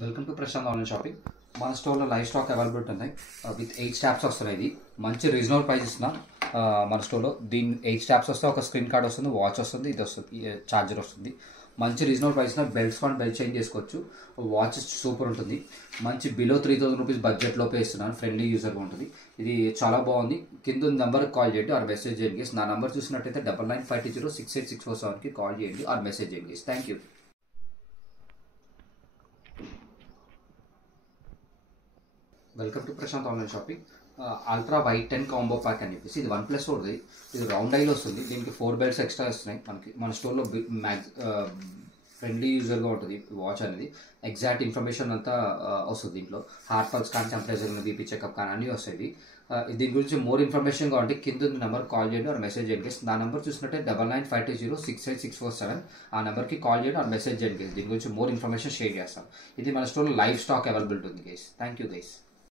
Welcome to Prashant online shopping. మన స్టోర్లో live stock availability ఉన్నాయి. విత్ 8 స్టాప్స్ వస్తున్నాయి. ఇది మంచి రీజనబుల్ ప్రైస్ ఇస్తున్నాం మన స్టోర్లో. దీని 8 స్టాప్స్ వస్తే ఒక స్క్రీన్ కార్డ్ వస్తుంది, వాచ్ వస్తుంది, ఇది వస్తుంది, ఛార్జర్ వస్తుంది. మంచి రీజనబుల్ ప్రైస్లో బెల్ట్స్ కానీ బెల్ట్ చేంజ్ చేసుకోవచ్చు. వాచ్ సూపర్ ఉంటుంది. మంచి బిలో 3000 రూపీస్ బడ్జెట్లోపే ఇస్తున్నాను. ఫ్రెండ్లీ యూజర్గా ఉంటుంది. ఇది చాలా బాగుంది. కింద నెంబర్కి కాల్ చేయండి ఆర్ మెసేజ్ చేయండి. నా నెంబర్ చూసినట్టయితే 9952068647కి కాల్ చేయండి ఆర్ మెసేజ్ చేయండి. Thank you. Welcome to Prashant online shopping. Ultra white 10 combo pack అని చెప్పేసి ఇది OnePlus ఉంది. ఇది రౌండ్ ఐలో వస్తుంది. దీనికి 4 బెల్ట్స్ ఎక్స్ట్రా వస్తున్నాయి. మన స్టోర్లో ఫ్రెండ్లీ యూజర్గా ఉంటుంది. వాచ్ అనేది ఎగ్జాక్ట్ ఇన్ఫర్మేషన్ అంతా వస్తుంది. దీంట్లో హార్ట్ పల్స్ కానీ, టెంపరేచర్ కానీ, బీపీ చెకప్ కానీ అన్నీ వస్తాయి. దీని గురించి మోర్ ఇన్ఫర్మేషన్ కావాలంటే కింద నెంబర్ కాల్ చేయండి ఆర్ మెసేజ్ చేయండి. నా నెంబర్ చూసినట్టే 9952068647. ఆ నెంబర్కి కాల్ చేయండి ఆర్ మెసేజ్ చేయండి. దీని గురించి మోర్ ఇన్ఫర్మేషన్ షేర్ చేస్తాం. ఇది మన స్టోర్లో లైవ్ స్టాక్ అవైలబిలిటీ ఉంది గైస్. Thank you guys.